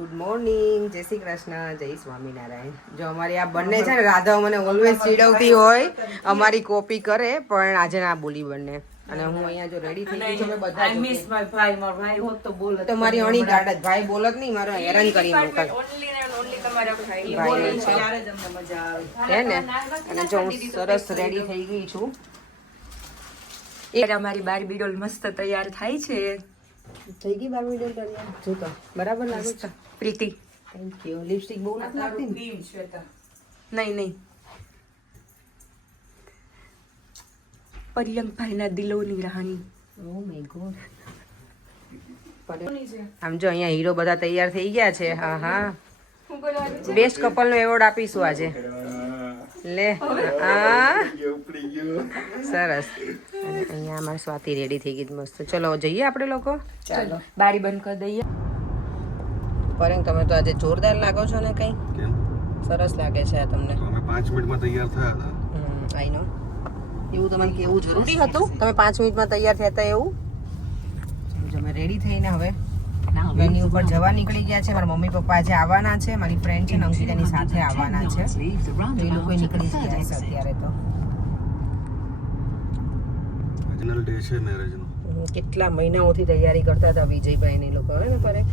Good morning, જય શ્રી કૃષ્ણ, જય સ્વામિનારાયણ. જો અમારી આ બંને છે ને, રાધા મને ઓલવેઝ ચીડવતી હોય, અમારી કોપી કરે, પણ આજે ના બોલી બંને. અને હું અહીંયા જો રેડી થઈ ગઈ છું, બધા આઈ મિસ માય ભાઈ, મારો ભાઈ હોત તો બોલત. તો મારી અણી ગાડ જ ભાઈ બોલત નહીં, મારો હેરાન કરી મૂકે. ઓન્લી ને ઓન્લી તમારા ભાઈ બોલે છે, ત્યારે જ અમને મજા આવે હે ને. અને જો હું સરસ રેડી થઈ ગઈ છું. એ અમારી બાર્બી ડોલ મસ્ત તૈયાર થાય છે. થઈ ગઈ બાર્બી ડોલ તૈયાર? જો તો બરાબર લાગે છે પ્રીતિ. Thank you. લિપસ્ટિક બહુ નથી લાગતી ને? શ્વેતા નહીં પરિયંકભાઈના દિલોની રાણી. Oh my God. આમ જો અહીંયા હીરો બધા તૈયાર થઈ ગયા છે. હા હા, બેસ્ટ કપલ નો એવોર્ડ આપીશું આજે. લે હા સરસ. અને અહીંયા અમારી સ્વાતિ રેડી થઈ ગઈ મસ્ત. ચલો જઈએ આપણે લોકો. ચાલો બારી બંધ કરી દઈએ. પરંતુ તમે તો આજે જોરદાર લાગો છો ને. કઈ સરસ લાગે છે આ તમને. અમે 5 મિનિટમાં તૈયાર થયા હતા. આઈ નો. એવું તમારે કેવું જરૂરી હતું? તમે 5 મિનિટમાં તૈયાર થયા હતા એવું? અમે રેડી થઈને હવે વેન્યુ ઉપર જવા નીકળી ગયા છે. મારા મમ્મી પપ્પા આજે આવવાના છે, મારી ફ્રેન્ડ છે ને અંકિતાની સાથે આવવાના છે, તો એ લોકો નીકળી ગયા છે અત્યારે. તો ફાઇનલ ડે છે મેરેજનો. કેટલા મહિનાઓથી તૈયારી કરતા હતા વિજયભાઈ ને લોકો. હવે ને કરે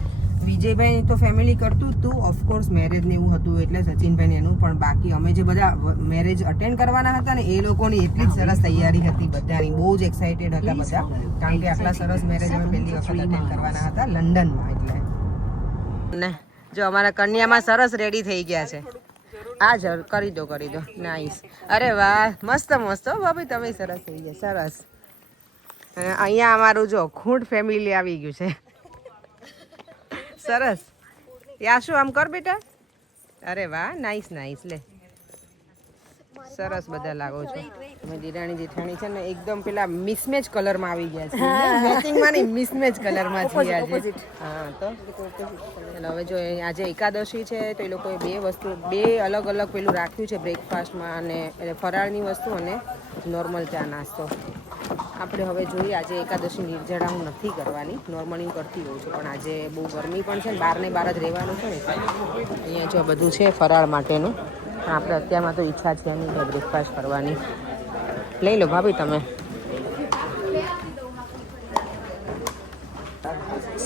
વિજયભાઈ તો ફેમિલી કરતું જ હતું, ઓફકોર્સ મેરેજ ને એવું હતું એટલે સચિનભાઈ ને એનું. પણ બાકી અમે જે બધા મેરેજ અટેન્ડ કરવાના હતા ને, એ લોકોની એટલી જ સરસ તૈયારી હતી બધાની. બહુ જ એક્સાઇટેડ હતા બધા, કારણ કે આટલા સરસ મેરેજ અમે પહેલી વખત અટેન્ડ કરવાના હતા લંડનમાં. એટલે ને જો અમારા કન્યામાં સરસ રેડી થઈ ગયા છે. હા જરૂર કરી દો નાઈસ. અરે વાહ, મસ્ત મસ્ત હો ભાભી, તમે સરસ થઈ ગયા. સરસ. અહીંયા અમારું જો ખૂંટ ફેમિલી આવી ગયું છે. સરસ. યાશુ આમ કર બેટા. અરે વાહ, નાઈસ લે. સરસ બધા લાગો છો. અમે દિરાણી જેઠાણી છે ને એકદમ પેલા મિસમેચ કલરમાં આવી ગયા છે. મેચિંગમાં નહીં, મિસમેચ કલરમાં છીએ આજે. હા તો હવે જો આજે એકાદશી છે તો એ લોકોએ બે અલગ અલગ પેલું રાખ્યું છે બ્રેકફાસ્ટમાં, અને ફરાળની વસ્તુ અને નોર્મલ ચા નાસ્તો. આપણે હવે જોઈએ. આજે એકાદશી નિર્જળા હું નથી કરવાની, નોર્મલી હું કરતી હોઉં છું, પણ આજે બહુ ગરમી પણ છે ને, બહાર જ રહેવાનું છે ને. અહીંયા જો બધું છે ફરાળ માટેનું, પણ આપણે અત્યારમાં તો ઈચ્છા છે નહીં બ્રેકફાસ્ટ કરવાની. લઈ લો ભાભી તમે.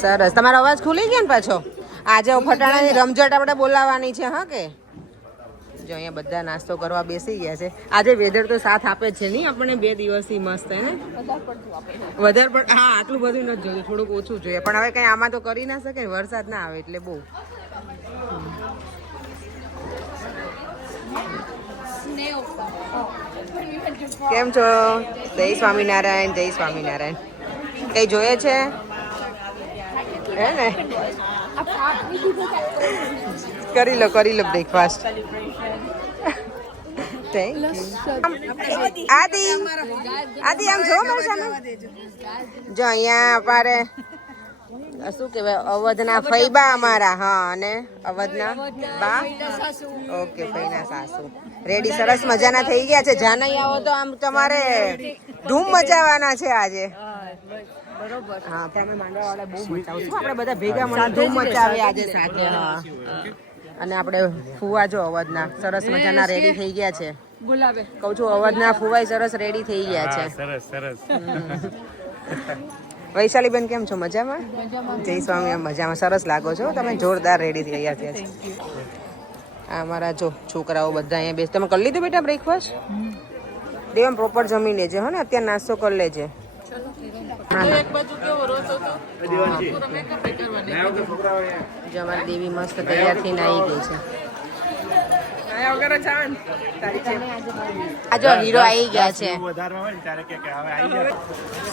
સરસ. તમારો અવાજ ખુલી ગયો ને પાછો? આજે ફટાણાની રમઝટ આપણે બોલાવવાની છે. હા કે જો અહીંયા બધા નાસ્તો કરવા બેસી ગયા છે. આજે વેધર તો સાથ આપે જ છે નહીં આપણને, 2 દિવસથી મસ્ત હે ને. વધારે પણ હા, આટલું બધું નથી જોયું, થોડુંક ઓછું જોઈએ. પણ હવે કંઈ આમાં તો કરી ના શકે, વરસાદ ના આવે એટલે બહુ. કેમ છો? જય સ્વામિનારાયણ. કઈ જોઈએ છે હે ને? કરી લો બ્રેકફાસ્ટ. Thank you. આદિ આમ જો મારી સામે. જો અહીંયા અમારે શું કહેવાય, અવધના ફઈબા અમારા. હા, અને અવધના બા. ઓકે, ફઈના સાસુ રેડી સરસ મજાના થઈ ગયા છે. જાનઈ આવો તો આમ તમારે ધૂમ મચાવવાના છે આજે. હા, તમે માંડવા વાળા બહુ મચાવશું. આપણે બધા ભેગા મળી ધૂમ મચાવીએ આજે સાથે. હા, અને આપણે ફુવા જો અવધના સરસ મજાના રેડી થઈ ગયા છે. બોલાવે કહું છું, અવધના ફુવાઈ સરસ રેડી થઈ ગયા છે. સરસ. વૈશાલીબેન કેમ છો? મજામાં? જય સ્વામી. મજામાં. સરસ લાગો છો તમે, જોરદાર રેડી થઈ ગયા છે. આ અમારા જો છોકરાઓ બધા અહીંયા બેસ. તમે કરી લીધું બેટા બ્રેકફાસ્ટ? દેવમ પ્રોપર જમી લેજે હો ને, અત્યારે નાસ્તો કરી લેજે. જો અમારી દેવી મસ્ત તૈયાર થઈને આવી ગઈ છે. આ જો હીરો આવી ગયા છે.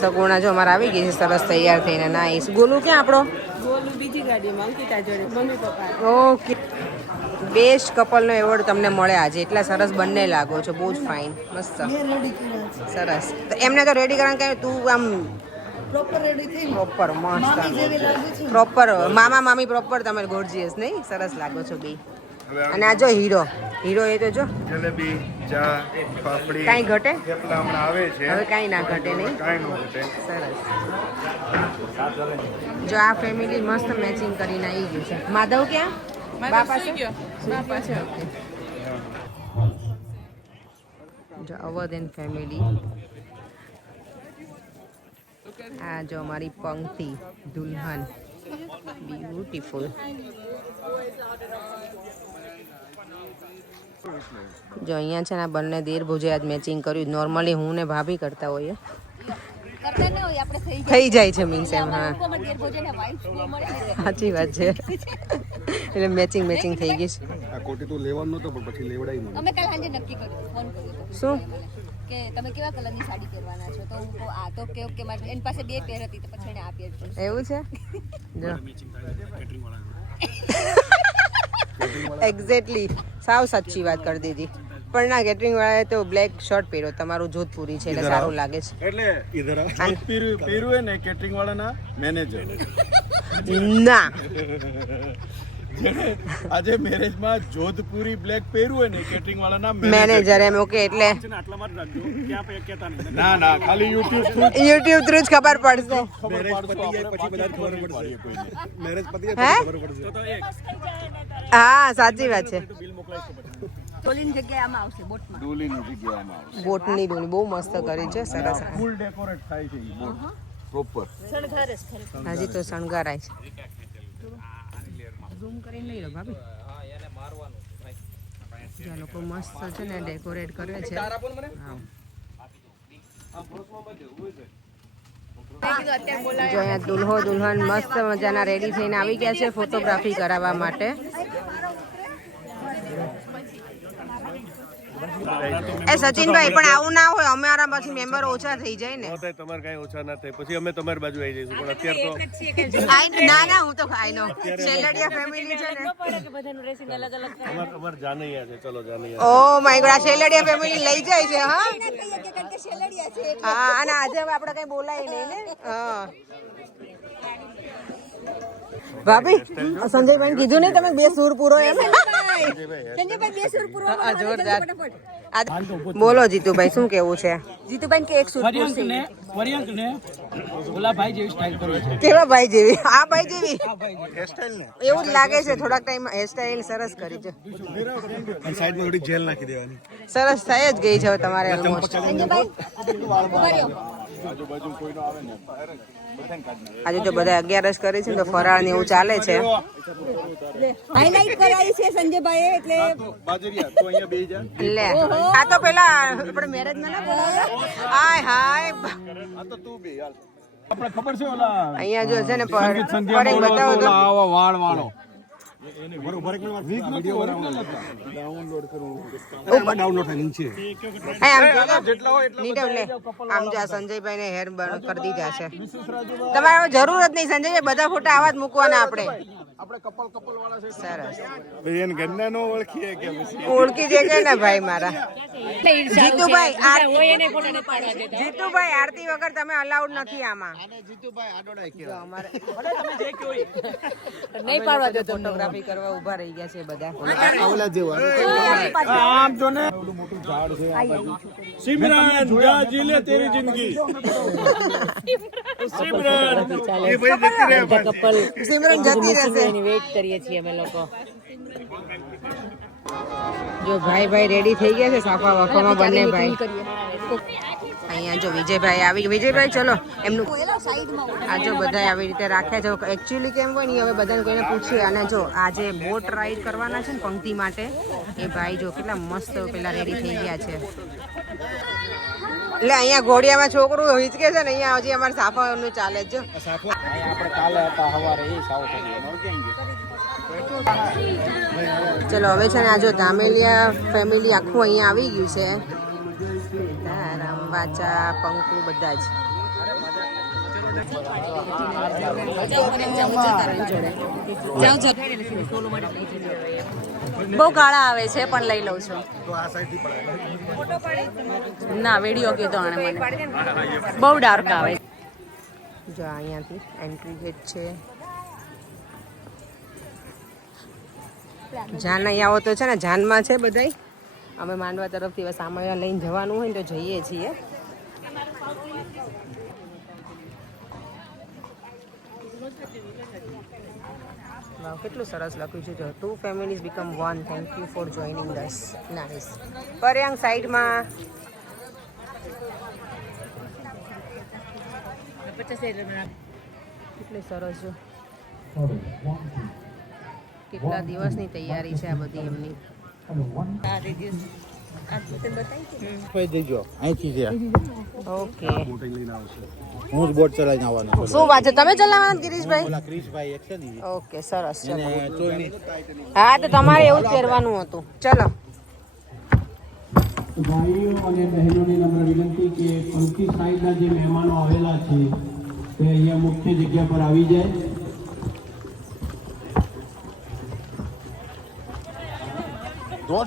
સગુણા જો અમારે આવી ગઈ છે સરસ તૈયાર થઈને. નાઈસ. ગોલુ ક્યાં આપણો? ગોલુ બીજી ગાડીમાં અંકિતા જોડે, mummy papa. Okay. Best કપલનો award તમને મળે આજે. એટલા સરસ બંને લાગો છો, બહુ જ ફાઇન, મસ્ત સરસ. તો એમને તો રેડી કરવાનું કહે, તું આમ પ્રોપર મસ્ત પ્રોપર મામા મામી પ્રોપર તમે ગોર્જિયસ નહીં? સરસ લાગો છો બે. અને આ જો હીરો એ તો જો જલેબી ચા પાપડી કાંઈ ઘટે થેપલા હમણાં આવે છે હવે કાંઈ ના ઘટે નહીં કાંઈ ન ઘટે સરસ જો આ ફેમિલી મસ્ત મેચિંગ કરીને આવી ગયું છે માધવ ક્યાં બા પાસે ઓકે. જો અવધ એન્ડ ફેમિલી આ જો અમારી પંક્તિ દુલ્હન બ્યુટીફુલ જો અહીંયા છે ને આ બંને દેર ભોજે આજ મેચિંગ કર્યું નોર્મલી હું ને ભાભી કરતા હોઈએ થઈ જાય છે મીન્સ એમ હા સાચી વાત છે એટલે મેચિંગ થઈ ગઈ છે આ કોટી તો લેવાનું નતો પણ પછી લેવડાવી મને અમે કાલ સાંજે નક્કી કર્યું ફોન કર્યો શું કે તમે કેવા કલરની સાડી પહેરવાના છો તો હું કહું આ તો કે મારે એની પાસે 2 પેર હતી તો પછી એને આ પેર છે એવું છે જો એક્ઝેક્ટલી સાવ સાચી વાત કરી દીધી પણ ના કેટરિંગ વાળાએ તો બ્લેક શર્ટ પહેર્યો તમારું જોધપુરી છે એટલે સારું લાગે છે એટલે ઈધર પેરું હે ને કેટરિંગ વાળાના મેનેજર ના આજે મેરેજમાં જોધપુરી બ્લેક પહેરું હોય ને કેટરિંગ વાળાના મેનેજર એમ ઓકે એટલે ના ખાલી યુટ્યુબ થ્રુ જ ખબર પડશે મેરેજ પતી જાય પછી બધા ખબર પડશે મેરેજ પતી હે? જાય ખબર પડશે હા સાચી વાત છે ડોલીની જગ્યાએ આમાં આવશે બોટમાં ડોલીની જગ્યામાં આવશે બોટની ડોલી બહુ મસ્ત કરી છે સરસ ફૂલ ડેકોરેટ થાય છે ઈ બોટ પ્રોપર શણગાર જ ખરી હજી તો શણગારાય છે ઝૂમ કરીને લઈ લો ભાભી જે લોકો મસ્ત છે ને ડેકોરેટ કરે છે હા જો અહીંયા દુલ્હો દુલ્હન મસ્ત મજાના રેડી થઈને આવી ગયા છે ફોટોગ્રાફી કરાવવા માટે એ સચિનભાઈ પણ આવું ના હોય અમારા પછી મેમ્બર ઓછા થઈ જાય ને તમારે કઈ ઓછા ના થાય પછી અમે તમારી બાજુ આવી જઈશું પણ અત્યારે તો ના ના હું તો ખાઈ નો શેલડિયા ફેમિલી છે ને અમાર જાનૈયા છે ચલો જાનૈયા ઓ માય ગોડ આ શેલડિયા ફેમિલી લઈ જાય છે હા હા અને આજે હવે આપણે કઈ બોલાય નહીં ને હા ભાભી સંજયભાઈ કીધું નહીં તમે 2 સૂર પૂરો એમ સંજયભાઈ 2 સુર પૂરો જોરદાર બોલો જીતુભાઈ શું કેવું છે જીતુભાઈ કે 1 સુર પૂરો વરિયંક ને ઓલા ભાઈ જેવી સ્ટાઇલ કરવી છે કેવા ભાઈ જેવી આ ભાઈ જેવી હેરસ્ટાઈલ ને એવું જ લાગે છે થોડાક ટાઈમ હેરસ્ટાઈલ સરસ કરી છે અને સાઈડમાં થોડી જેલ નાખી દેવાની સરસ થઈ જ ગઈ છે હવે તમારે ઓલમોસ્ટ સંજયભાઈ ઉભા રહ્યો આજુબાજુ કોઈનો આવે ને આજે તો બધા 11 કરી છે ને તો ફરાળ ને એવું ચાલે છે હાઈલાઈટ કરાવી છે સંજયભાઈ એટલે બાજરિયા તો અહીંયા બેહી જા લે આ તો પેલા આપણે મેરેજ માં ના બોલાવ્યા હાય હાય આ તો તું બે યાર આપણે ખબર છે ઓલા અહીંયા જો છે ને પડિંગ બતાવો તો આવો વાળ વાળો બરોબર એક મિનિટ વિડિયો ડાઉનલોડ કરું ડાઉનલોડ થાય નીચે આમ જેટલા હોય એટલા નીટવ લે આમ જો સંજયભાઈ ને હેર બર્ન કરી દીધા છે તમારે હવે જરૂર જ નહીં સંજયભાઈ બધા ફોટા આવા જ મૂકવાના આપણે કપલ વાળા છે સરસ ભાઈ એને ગન્ના નો ઓળખીએ કે ઓળખી જે કે ને ભાઈ મારા જીતુભાઈ જીતુભાઈ આરતી વગર તમે અલાઉડ નથી આમાં જીતુભાઈ આડોડાઈ કે અમારે નહીં પાડવા દે ફોટોગ્રાફી કરવા ઊભા રહી ગયા છે બધા આવલા જેવા આમ જો ને સિમરન જા જી લે તેરી જિંદગી સિમરન એ ભાઈ જતી રહે સિમરન જતી રહેશે વેઇટ કરીએ છીએ અમે લોકો જો ભાઈ રેડી થઈ ગયા છે સાફા વાફામાં બંને ભાઈ અહીંયા જો વિજયભાઈ આવી વિજયભાઈ ચલો એમનું આ જો બધા આવી રીતે રાખ્યા છે એકચ્યુઅલી કેમ હોય ને હવે બધાને કોઈને પૂછીએ અને જો આ જે બોટ રાઈડ કરવાના છે ને પંક્તિ માટે એ ભાઈ જો કેટલા મસ્ત પેલા રેડી થઈ ગયા છે એટલે અહીંયા ઘોડિયામાં છોકરું હિચકે છે ને અહીંયા હજી અમારે સાફાનું ચાલે જ જો આપણે કાલે હતા સવારે એ સાઉથ ચલો હવે છે ને આ જો ધામેલિયા ફેમિલી આખું અહીંયા આવી ગયું છે સીતારામ વાચા પંકુ બધા જ બહુ કાળા આવે છે પણ લઈ લઉં છું ના વિડીયો કીધો આણે મને બહુ ડાર્ક આવે જો અહીંયાથી એન્ટ્રી ગેટ છે જાન અહીં આવો તો છે ને, જાનમાં છે બધાય. અમે માંડવા તરફથી બસ સામાળિયા લઈને જવાનું હોય ને તો જઈએ છીએ. વાવ, કેટલું સરસ લખ્યું છે. જો 2 families become 1. Thank you for joining us. Nice. પર્યાંગ સાઈડમાં કેટલી સરસ છે. કેટલા દિવસની તૈયારી છે આ બધી એમની. ઓકે, હું જ બોટ ચલાવીને આવવાનો. શું વાત છે, તમે ચલાવવાના ગિરીશભાઈ? ઓલા ક્રિશભાઈ એક છે ને, ઓકે, સરસ. ચલો. એને ચોઈની હા, તો તમારે એવું જ પહેરવાનું હતું. ચલો. ભાઈઓ અને બહેનોને નમ્ર વિનંતી કે પંક્તિ સાઈડના જે મહેમાનો આવેલા છે તે અહીંયા મુખ્ય જગ્યા પર આવી જાય.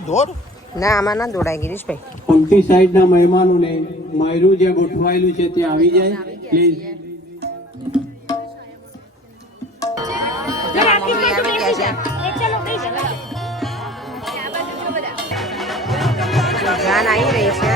દોડ ના, આમાં ના દોડાય ગિરીશભાઈ. પંક્તિ સાઈડના મહેમાનોને માયરું જ્યાં ગોઠવાયેલું છે ત્યાં આવી જાય પ્લીઝ. મમ્મી આવી ગયા છે. જાન આવી રહી છે.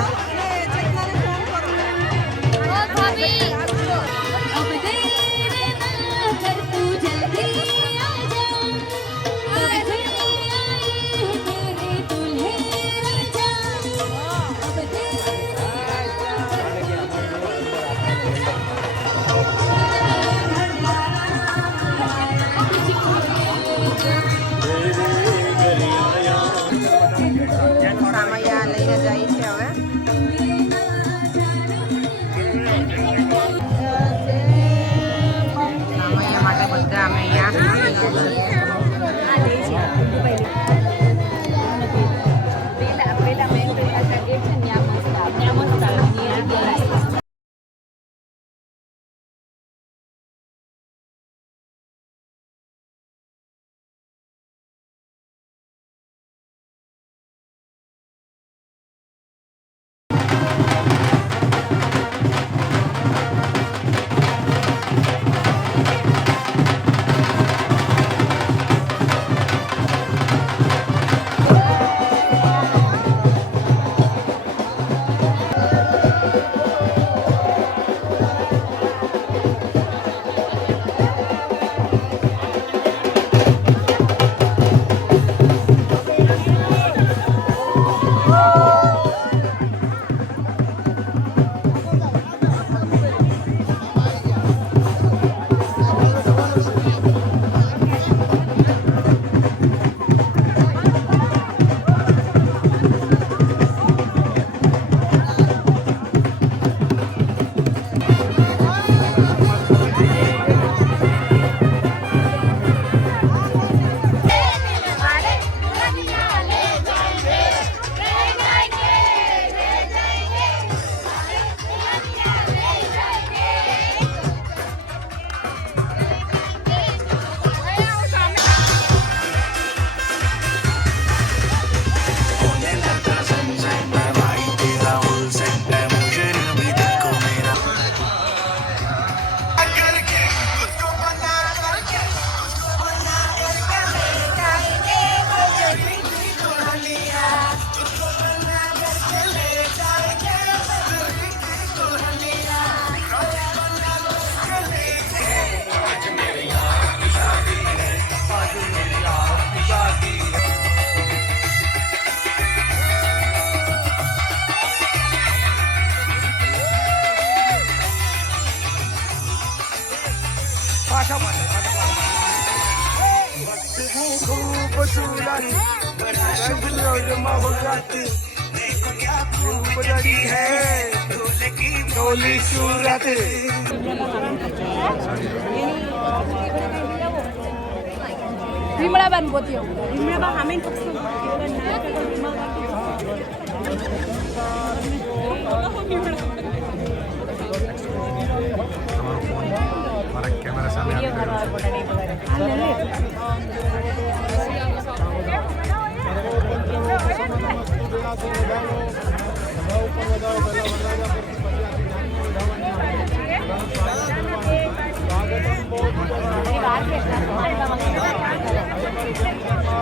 સામૈયા લઈને જાય છે હવે. સામૈયા માટે બધા અમે વિમળાબાન ગોતીઓ. વિમળાબા હામે સ્વાગતમ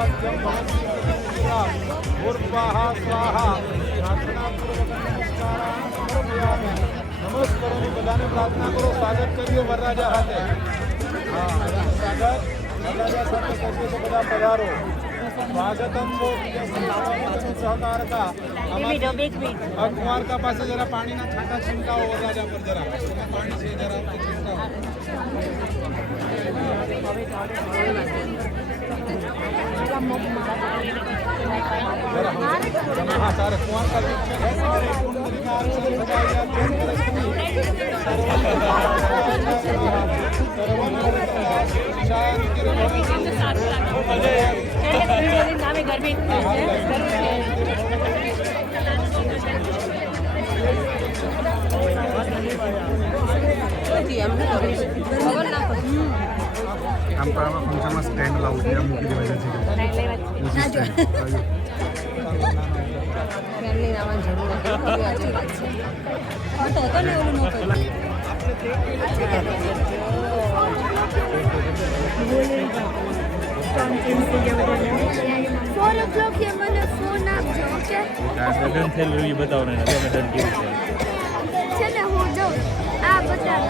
स्वास्थ्यम भूर्वाहा स्वाहा નમસ્કારોની બધાને પ્રાર્થના કરો. સ્વાગત કરીએ વરરાજા હાથે. હા, સ્વાગત વરરાજા સાથે કરીએ તો બધા પધારો. સ્વાગતમ સહકારતા કુંવારકા પાસે જરા પાણીના છાંટા છંટાઓ વરરાજા પર જરા પાણી છે જરા છંટાઓ. હા તારે કુંવારકા આમ તો આમાં ફંક્શનમાં સ્ટેન્ડ લાવું છે મૂકી દેવાય છે. મને ફોન આપજો ઓકે ડન થયેલું એ બતાવો ને તમે ડન કેવું છે ને હું જાઉં આ બતાવ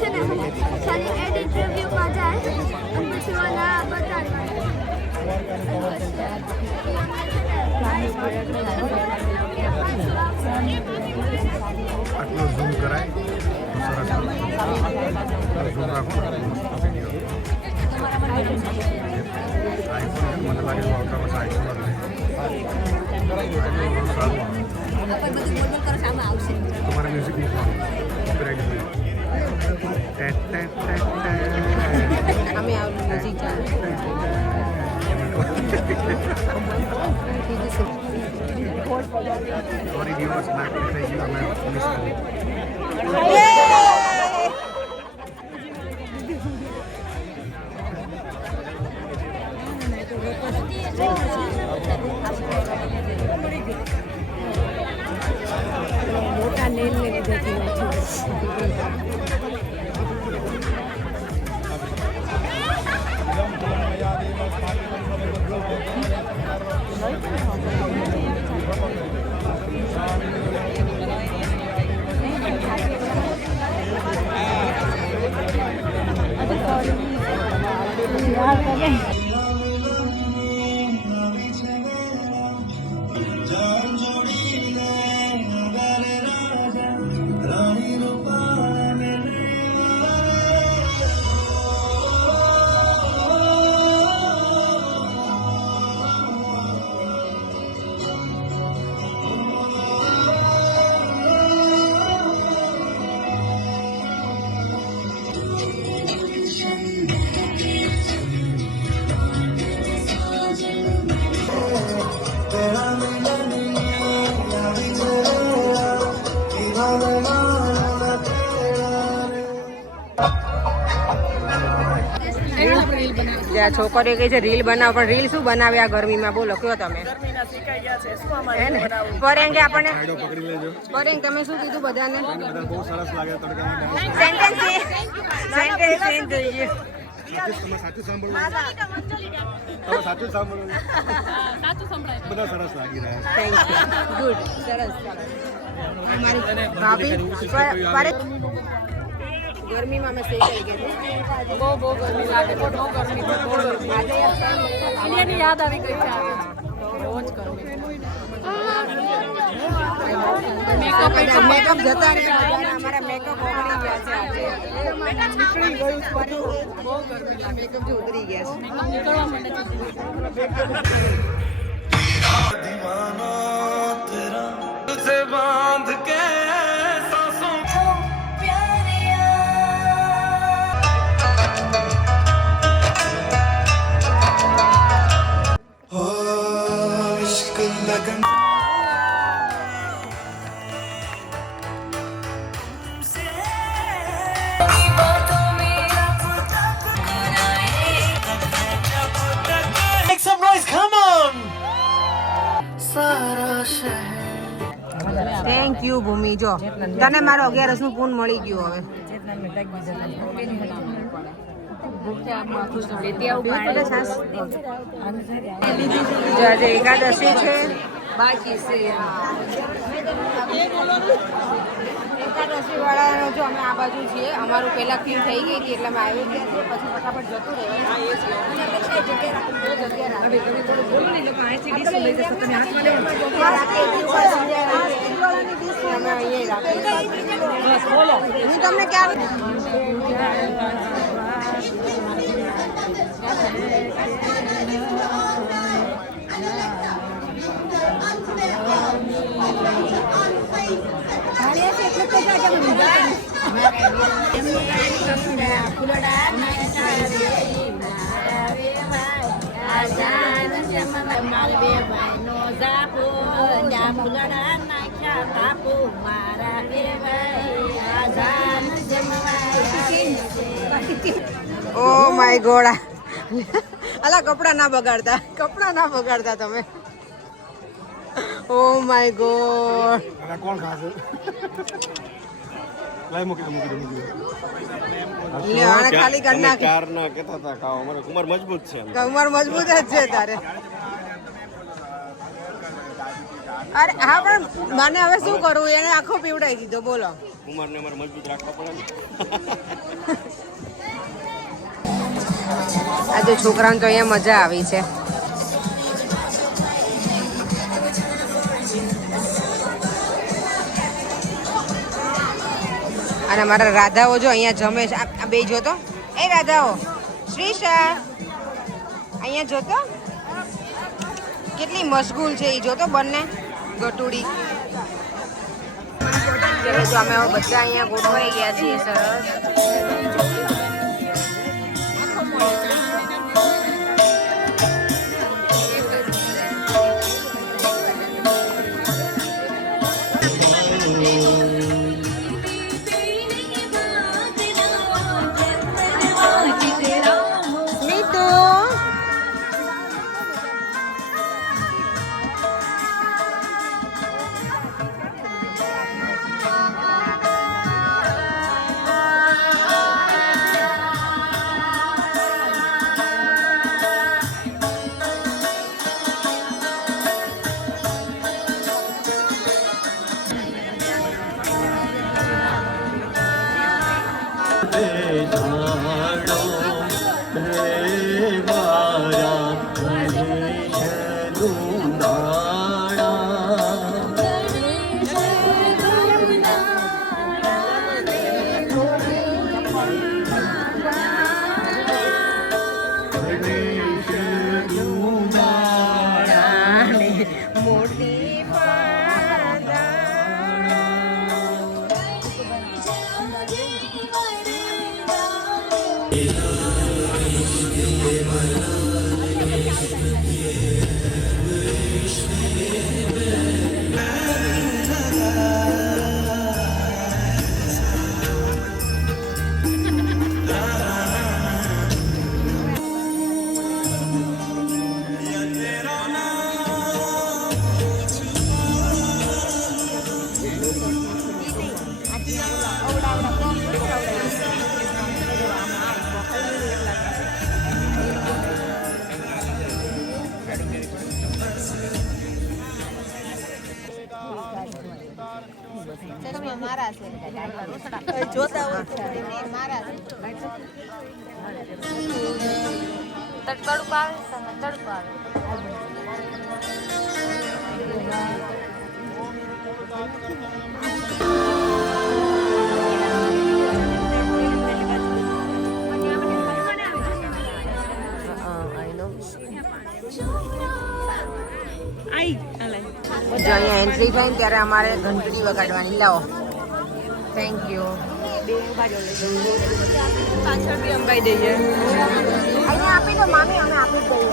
છે ને ખાલી એડિટ રિવ્યુમાં જાય અને પછી ઓલા આટલો ઝૂમ કરાય તો સરસ ઝૂમ રાખો. આઈફોન મને લાગે તો આવતા વર્ષે આઈફોન સારું આવે. તમારે મ્યુઝિક અમે આવું મ્યુઝિક ચાલે સોરી વ્યુઅર્સ ના થઈ ગયું અમે મિસ કરી. મોટા નેલ ને લીધેથી આ છોકરીઓ કહે છે રીલ બનાવ, પણ રીલ શું બનાવે આ ગરમીમાં? બોલો કયો તમે. પરેંગે આપણને પરેંગ તમે શું કીધું બધાને? બહુ સરસ લાગે તડકામાં. સેન્ટેન્સ ચેન્જ થઈ ગયું. તમે સાચું સાંભળો. તમે સાચું સાંભળો. બધા સરસ લાગી રહ્યા છે. Thank you. ગુડ, સરસ. ભાભી ગરમીમાં અમે સેકાઈ ગયા. બહુ ગરમી લાગે છે. બહુ ગરમી ઇન્ડિયાની યાદ આવી ગઈ છે. રોજ ગરમી. મેકઅપ જતા રહ્યા. અમારા મેકઅપ ઓગળી ગયા છે આજે. નીકળી ગયું બહુ ગરમી લાગે. મેકઅપ જો ઉતરી ગયા છે. નીકળવા માંડે છે. થેન્ક યુ ભૂમિ. જો તને મારો 11 નું પૂન મળી ગયું. હવે જો આજે એકાદશી છે. એકાદશી વાળાનો જો અમે આ બાજુ છીએ. અમારું પહેલા ક્યુ થઈ ગઈ હતી એટલે અમે આવી ગયા છે. પછી ફટાફટ જતું રહેવાય. હું તમને ક્યારે ઓ માય ગોડ. અલા કપડા ના બગાડતા તમે. Oh my God. કોણ ખાશે? લાઈ મૂકી દો. લે આને ખાલી કરી નાખ. ચાર ના કહેતા હતા ખાઓ. અમારે કમર મજબૂત છે. કમર મજબૂત જ છે તારે. અરે હા પણ મને હવે શું કરવું? એને આખો પીવડાવી દીધો. બોલો. કુમારને અમારે મજબૂત રાખવા પડે ને. આજે છોકરાઓને તો અહીંયા મજા આવી છે. અને મારા રાધાઓ જો અહીંયા જમે છે. આ બે જોતો. એ રાધાઓ શ્રીષા અહીંયા જોતો કેટલી મશગુલ છે. એ જોતો બંને ગટુડી. ચલો જો અમે હવે બધા અહીંયા ગોઠવાઈ ગયા છીએ. સરસ. જોતા હોય તડકડું આવે. જો અહીંયા એન્ટ્રી થાય ત્યારે અમારે ઘંટડી વગાડવાની. લાવો. Thank you. પાછળ બી અંબાઈ દઈએ. અહીંયા આપી દો મામી, અમે આપી જ દઈએ.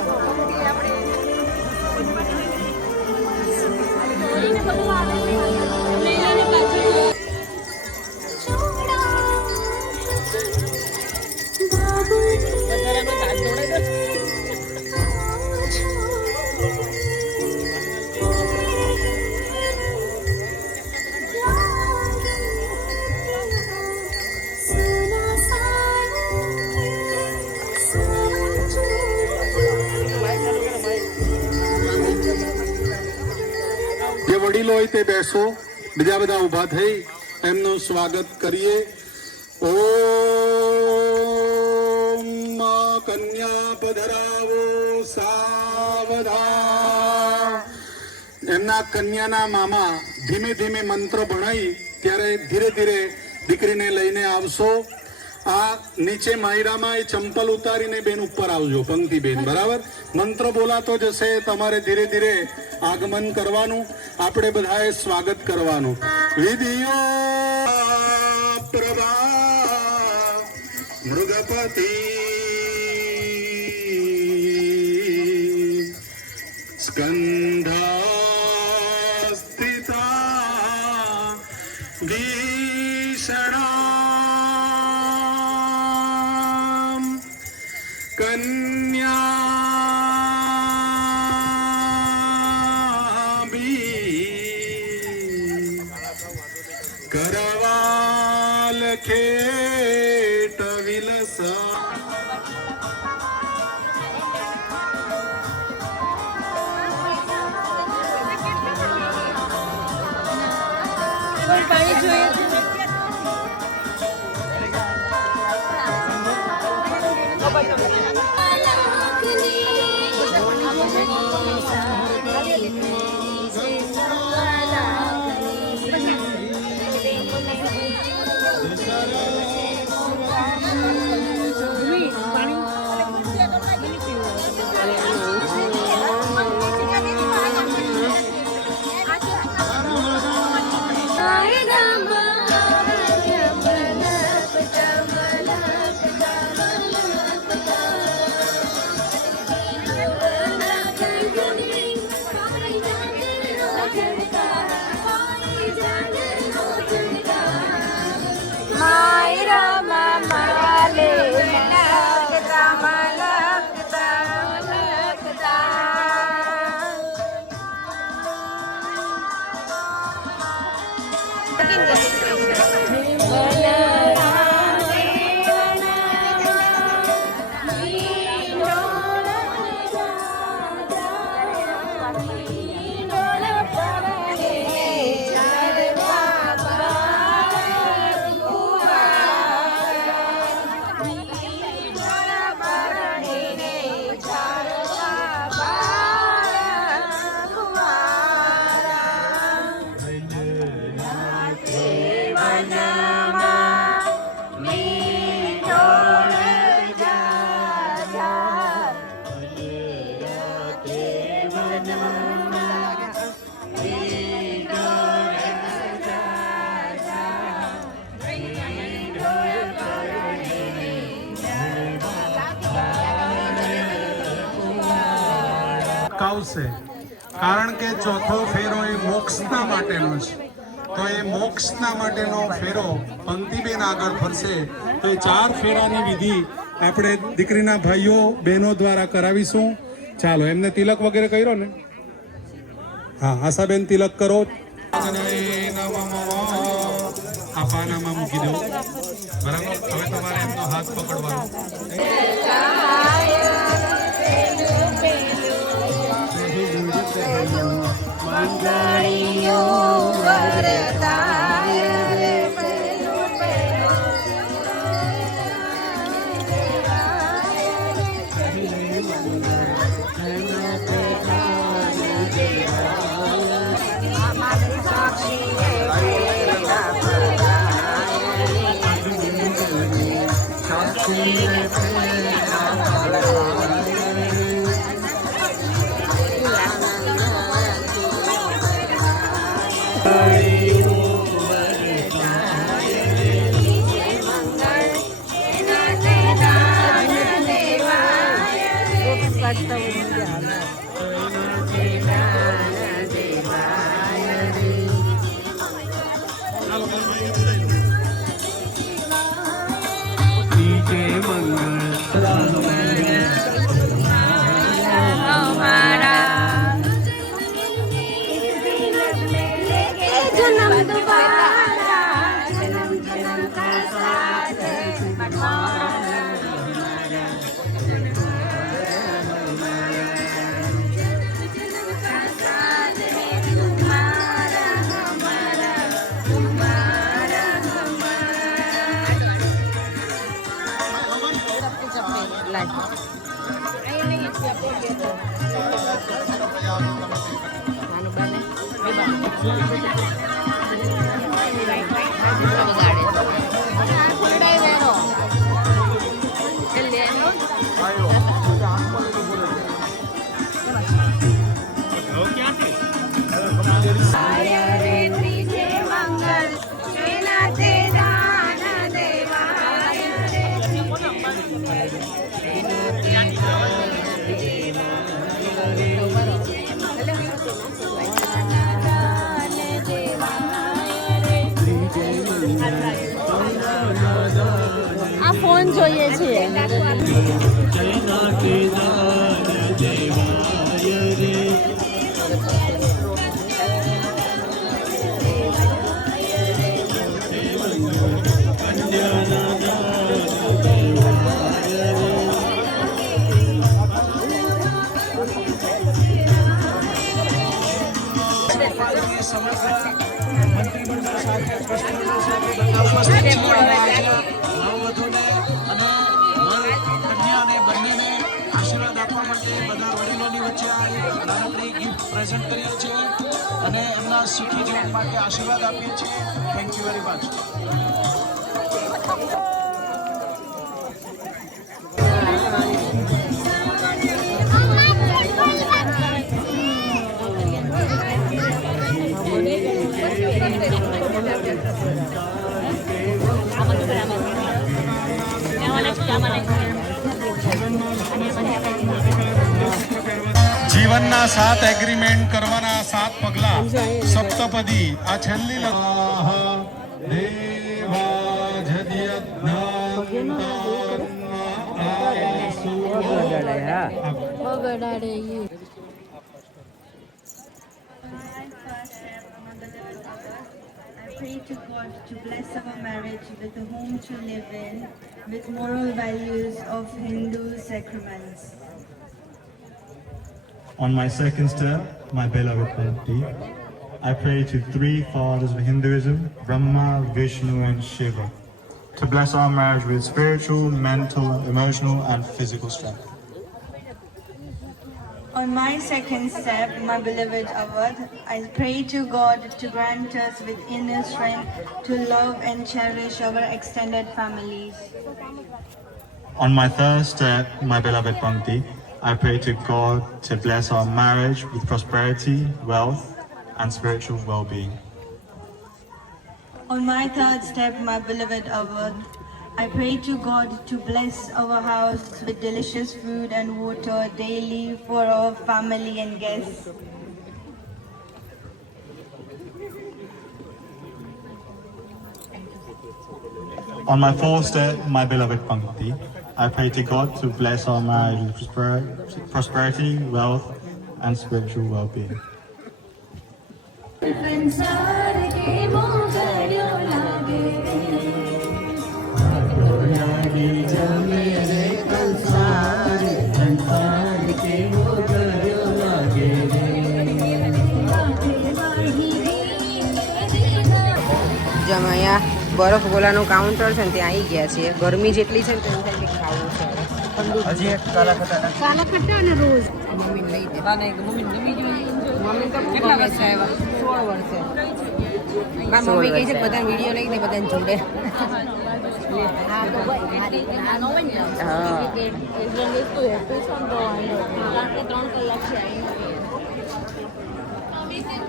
વડીલો હોય તે બેસો, બીજા બધા ઊભા થઈ એમનું સ્વાગત કરીએ. ઓમ કન્યા પધરાવો સાવધાન. એમના કન્યાના મામા ધીમે ધીમે મંત્ર ભણાઈ ત્યારે ધીરે ધીરે દીકરીને લઈને આવશો. આ નીચે માયરામાં એ ચંપલ ઉતારીને બેન ઉપર આવજો, પંક્તિ બેન, બરાબર? મંત્ર બોલાતો જશે, તમારે ધીરે ધીરે આગમન કરવાનું, આપણે બધાએ સ્વાગત કરવાનું. વિધિયો પ્રભા મૃગપતિ સ્કંધા સ્થિતા ભીષણા કન્યા કરવાલ ખેટ વિલસા. અટકાવશે, કારણ કે ચોથો ફેરો એ મોક્ષના માટેનો છે. તો એ મોક્ષના માટેનો ફેરો પંક્તિબેન આગળ ફરશે. તો એ 4 ફેરાની વિધિ આપણે દીકરીના ભાઈઓ બહેનો દ્વારા કરાવીશું. ચાલો, એમને તિલક વગેરે કર્યો ને? હા, આશાબેન તિલક કરો. આ પાનામાં મૂકી દો, બરાબર? હવે તમારે એમનો હાથ પકડવાનો. આ ફોન જોઈએ છીએ. આશીર્વાદ આપવા માટે બધા વડીલોની વચ્ચે નાનકડી ગિફ્ટ પ્રેઝન્ટ કરીએ છીએ અને એમના સુખી જીવન માટે આશીર્વાદ આપીએ છીએ. Thank you very much. જીવનના 7 એગ્રીમેન્ટ કરવાના 7 પગલા સપ્તપદી આ છેલ્લી I pray to God to bless our marriage with a home to live in, with moral values of Hindu sacraments. On my second step, my beloved Bhakti, I pray to 3 fathers of Hinduism, Brahma, Vishnu and Shiva, to bless our marriage with spiritual, mental, emotional and physical strength. On my second step, my beloved Avad, I pray to God to grant us with inner strength to love and cherish our extended families. On my third step, my beloved Bhakti, I pray to God to bless our marriage with prosperity, wealth and spiritual well-being. On my third step, my beloved Avad, I pray to God to bless our house with delicious food and water daily for our family and guests. On my fourth step, my beloved Bhakti, I pray to God to bless our marriage with prosperity, wealth and spiritual well-being. જેમ અહીંયા બરફ ગોલાનું counter છે ને ત્યાં આવી ગયા છીએ. ગરમી જેટલી છે ને તો એમ થાય કે ખાવું છે ઠંડુ. હજી એક કાલા ખટ્ટા અને રોજ મમ્મી લઈ દે. મમ્મી તો કેટલા વર્ષે આવ્યા? 16 વર્ષે. મારી મમ્મી કહે છે બધાને વિડીયો લઈ દે, બધાને જોડે.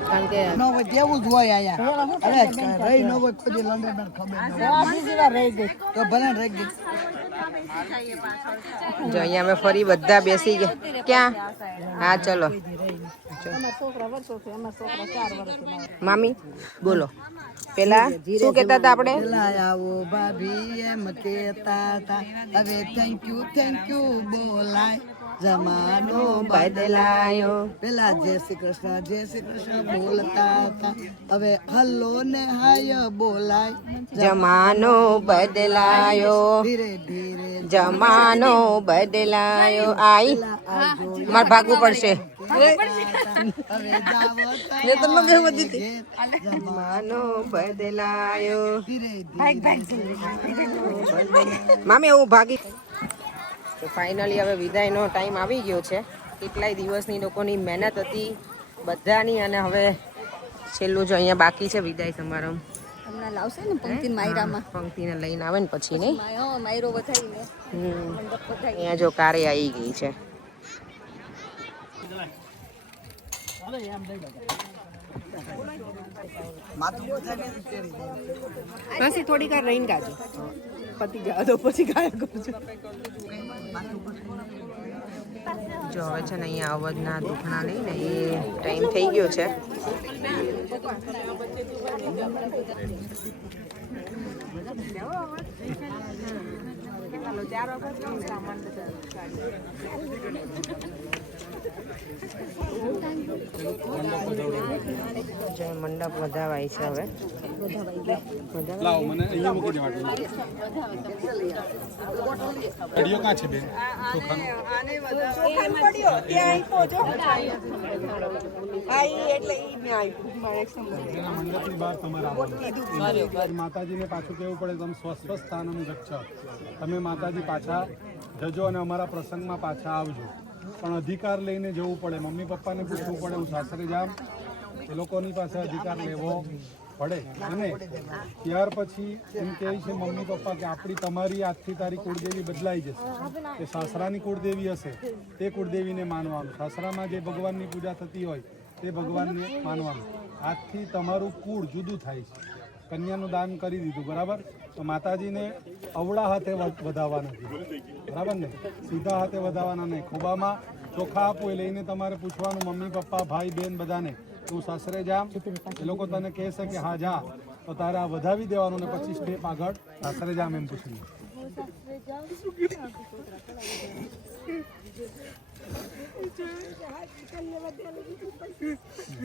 કારણ કે તેવું જ હોય અહીંયા. અરે રહી ન હોય કોઈ લંડન ખબર રહી ગઈ તો ભલે રહી ગઈ. જો અહીંયા અમે ફરી બધા બેસી ગયા. ક્યાં? હા ચલો. મામી બોલો, પેલા શું કહેતા હતા આપણે? આવો ભાભી એમ કહેતા હતા, હવે થેન્ક યુ બોલાય. જમાનો બદલાયો. પેલા જય શ્રી કૃષ્ણ બોલતા હતા, હવે હલ્લો ને હાય બોલાય. જમાનો બદલાયો, ધીરે ધીરે જમાનો બદલાયો. આઈ મારે ભાગવું પડશે. જમાનો બદલાયો. મામી હું ભાગી. તો ફાઇનલી હવે વિદાયનો ટાઈમ આવી ગયો છે. કેટલાય દિવસની લોકોની મહેનત હતી બધાની, અને હવે છેલ્લું જો અહીંયા બાકી છે વિદાય સમારંભ. હમણાં લાવશે ને પંક્તિ માયરામાં. પંક્તિને લઈને આવે ને પછી નહીં. હા માયરો વધારીને મંડપ વધારી. અહીંયા જો કારે આવી ગઈ છે. માસી થોડીક વાર રહીને ગાજો. પતિ જવા દો પછી ગાયા કરજો. જો હવે છે ને અહીંયા અવધના દુખણા લઈને એ ટાઈમ થઈ ગયો છે. મંડપ વધાવાય છે હવે. લાવો મને અહીંયા મૂકી દેવાનું. કડીઓ કાં છે બેન? મંડપની બહાર તમારે આવવાનું. માતાજીને પાછું કહેવું પડે તમે સ્વસ્થાનમ ગચ્છ. તમે માતાજી પાછા જજો અને અમારા પ્રસંગમાં પાછા આવજો. પણ અધિકાર લઈને જવું પડે. મમ્મી પપ્પાને પૂછવું પડે હું સાસરે જામ, એ લોકોની પાસે અધિકાર લેવો પડે. અને ત્યાર પછી એમ કહે છે મમ્મી પપ્પા કે આપણી તમારી આજથી તારી કુળદેવી બદલાઈ જશે. કે સાસરાની કુળદેવી હશે તે કુળદેવીને માનવાનું. સાસરામાં જે ભગવાનની પૂજા થતી હોય તે ભગવાનને માનવાનું. આજથી તમારું કુળ જુદું થાય છે. કન્યાનું દાન કરી દીધું બરાબર, તો માતાજીને અવળા હાથે વધાવવાના નથી બરાબર ને, સીધા હાથે વધાવવાના નહીં. ખોબામાં ચોખા આપવું એ લઈને તમારે પૂછવાનું મમ્મી પપ્પા ભાઈ બહેન બધાને તું સાસરે જામ. એ લોકો તને કહેશે કે હા જા, તો તારે આ વધાવી દેવાનું ને પછી સ્ટેપ આગળ સાસરે જામ એમ પૂછવું.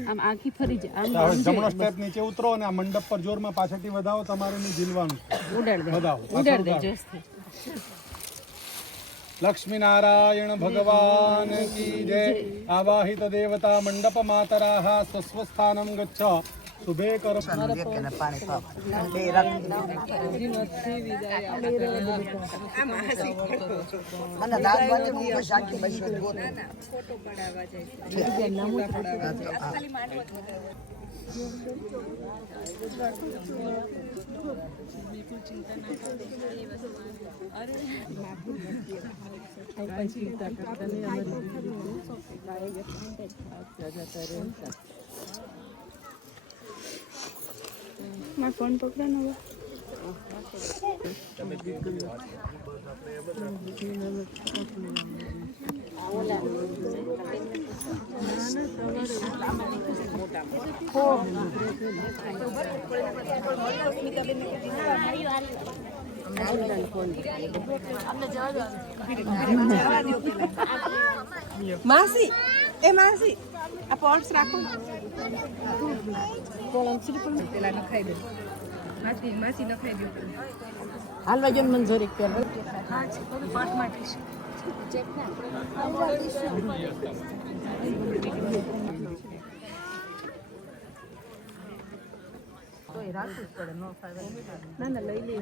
આમ આખી ફરી જાય. જમણો સ્ટેપ નીચે ઉતરો અને આ મંડપ પર જોરમાં પાછળથી વધાવો. તમારે નહીં ઝીલવાનું. વધાવો. લક્ષ્મીનારાયણ ભગવાન કી જય. આવાહિત દેવતા મંડપ માતરાહ સ્વસ્થાનમ ગચ્છ. શુભે કર. મારો ફોન પકડવાનો હવે. માસી એ માસી આ પોર્ટ્સ રાખો. પેલા નખાઈ દે. માસી નખાઈ દે. હાલવા જો મંજૂરી કર. ના ના લઈ લઈએ.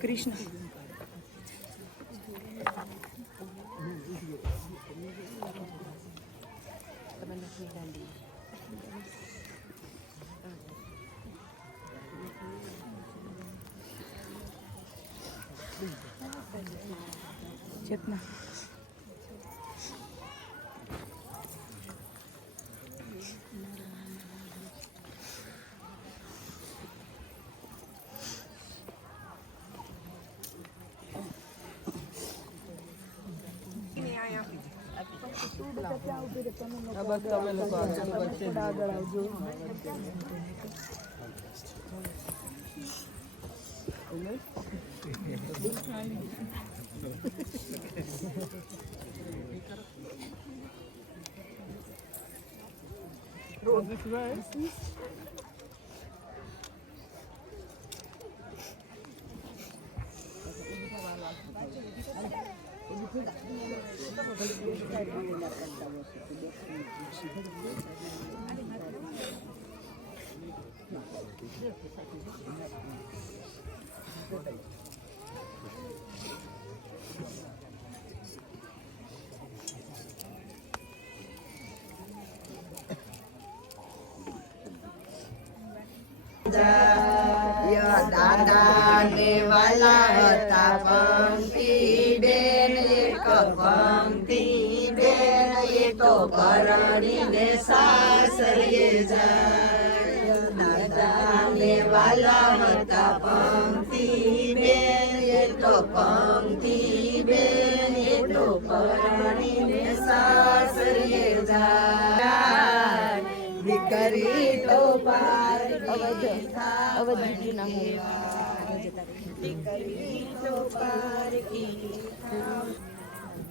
કૃષ્ણ ચેતના આગળ આવજો. દાદા ને વાલા હતા પંક્તિ બેન એક પંક્તિ બેન એ તો પરણીને સાસરે જાય. દાદા ને વાલા હતા પંક્તિ બેન એ તો પંક્તિ બેન એ તો પરણીને સાસરે જાય. દીકરી તો પાર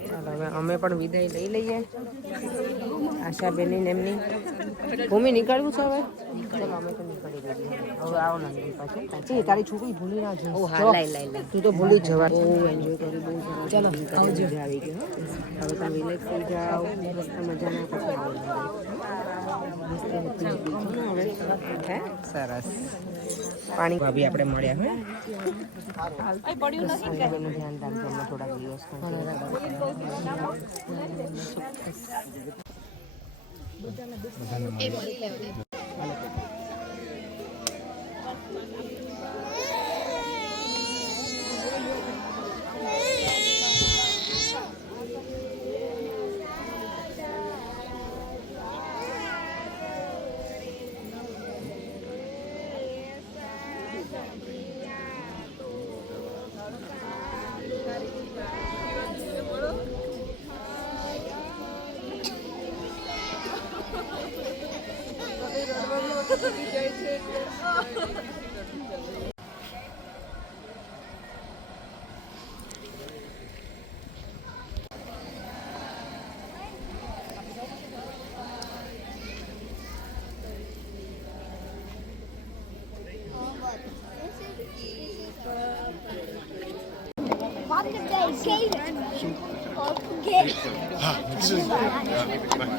ચાલો હવે અમે પણ વિદાય લઈ લઈએ આશાબેન ને એમની. ભૂમિ નીકળવું છે હવે? ચાલો અમે તો નીકળી ગઈએ. હવે આવો લાગી પાછું. તારી છોકરી ભૂલી ના જાય. હા લાઈ તું તો ભૂલી જ જવા. બહુ એન્જોય કરી, બહુ સરસ. ચાલો આવજો. આવી ગયો હવે તમે રિલેક્સ થઈ જાઓ. મસ્ત મજાના પછી સરસ પાણી ભાભી આપણે મળ્યા ધ્યાન રાખજો અમે થોડા દિવસ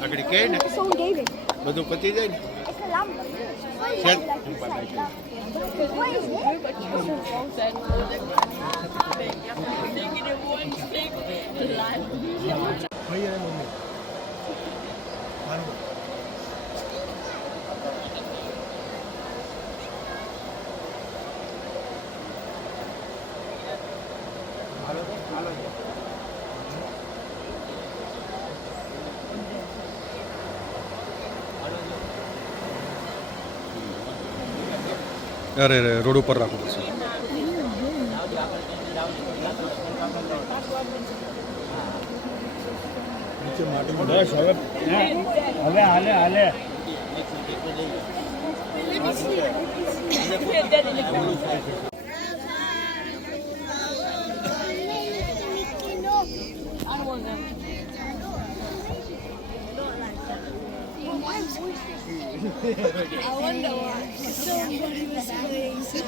આગળ કે ને બધું પતી જાય ને અરે રોડ ઉપર રાખવું પડશે. બસ હવે હાલે હાલે I wonder why. Somebody was crazy.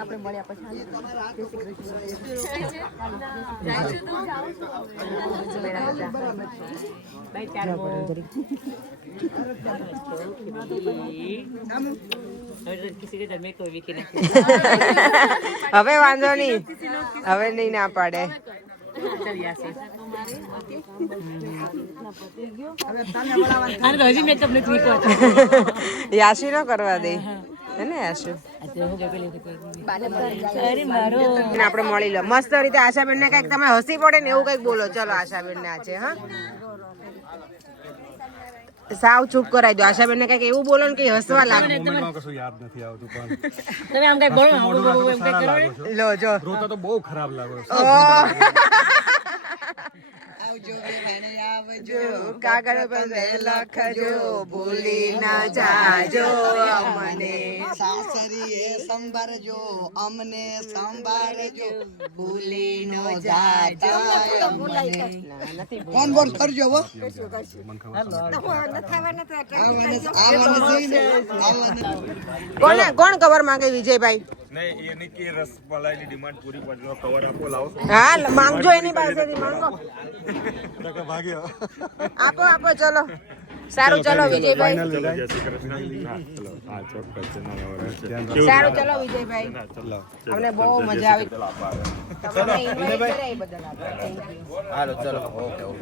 આપણે મળ્યા પછી હવે વાંધો નહીં, હવે નહીં ના પાડે. યાસી નો કરવા દે ને યાસુ. આપણે મળી લો મસ્ત રીતે. આશાબેન ને કઈક તમે હસી પડે ને એવું કઈક બોલો. ચલો આશાબેન ને આજે હા સાવ ચૂપ કરાવી દો. આશાબેન ને કઈક એવું બોલો ને કે હસવા લાગે. કશું યાદ નથી આવતું પણ તમે આમ કઈ બોલો એમ કઈ કરો લો જો રોતા તો બહુ ખરાબ લાગો આવજો બે ભાણે આવજો કાગળ પર લખજો ભૂલી ન જાજો અમને. સાસરીએ સંભાળજો અમને સંભાળજો ભૂલી ન જાતા અમને. ફોન બોન કરજો હો. કોણ કવર માંગે વિજયભાઈ? હા માંગજો એની પાસેથી માંગો. આપો આપો ચલો. સારું ચલો વિજયભાઈ. સારું ચલો વિજયભાઈ. અમને બહુ મજા આવી. તમને invite કર્યા એ બદલ આભાર. Thank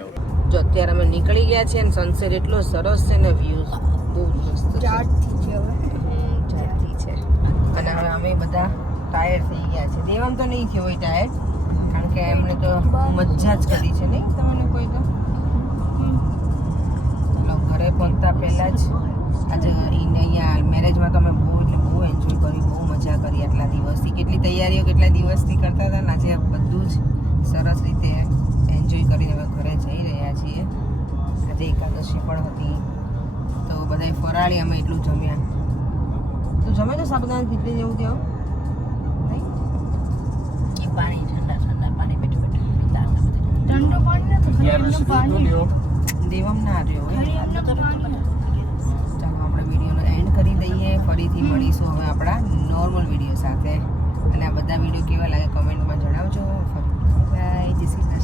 you. જો અત્યારે અમે નીકળી ગયા છીએ ને સનસેટ એટલો સરસ છે ને વ્યૂઝ બહુ મસ્ત છે. ઝાડથી છે અને હવે અમે બધા ટાયર થઈ ગયા છે. દેવામ તો નહીં થયો હોય ટાયર કારણ કે એમને તો મજા જ કરી છે નહીં તમને કોઈ તો. ચલો ઘરે પહોંચતા પહેલા જ આજે અહીંયા મેરેજમાં તો અમે બહુ એન્જોય કરી, બહુ મજા કરી. આટલા દિવસથી કેટલી તૈયારીઓ કેટલા દિવસથી કરતા હતા ને આજે બધું જ સરસ રીતે એન્જોય કરીને હવે ઘરે જઈ રહ્યા છીએ. આજે એકાદશી પણ હતી તો બધાય ફરાળી અમે એટલું જમ્યા. તું જમે તો સાબુદાણા ખીચડી જેવું તેવું પાણી ઠંડા પાણી બેઠું ઠંડુ પાણી નથી, ખાલી એમનું પાણી. દેવમ ના રહ્યો. ચાલો આપણે વિડીયોનો એન્ડ કરી દઈએ. ફરીથી મળીશું હવે આપણા નોર્મલ વિડીયો સાથે. અને આ બધા વિડીયો કેવા લાગે કમેન્ટમાં જણાવજો. બાય, જય શ્રી કૃષ્ણ.